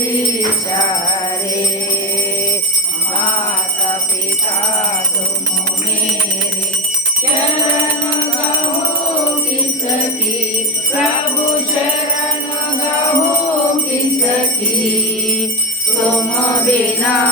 जगदीशा रे। माता पिता तुम मेरे शरण गहो किसकी, प्रभु शरण गहो किसकी। तुम बिना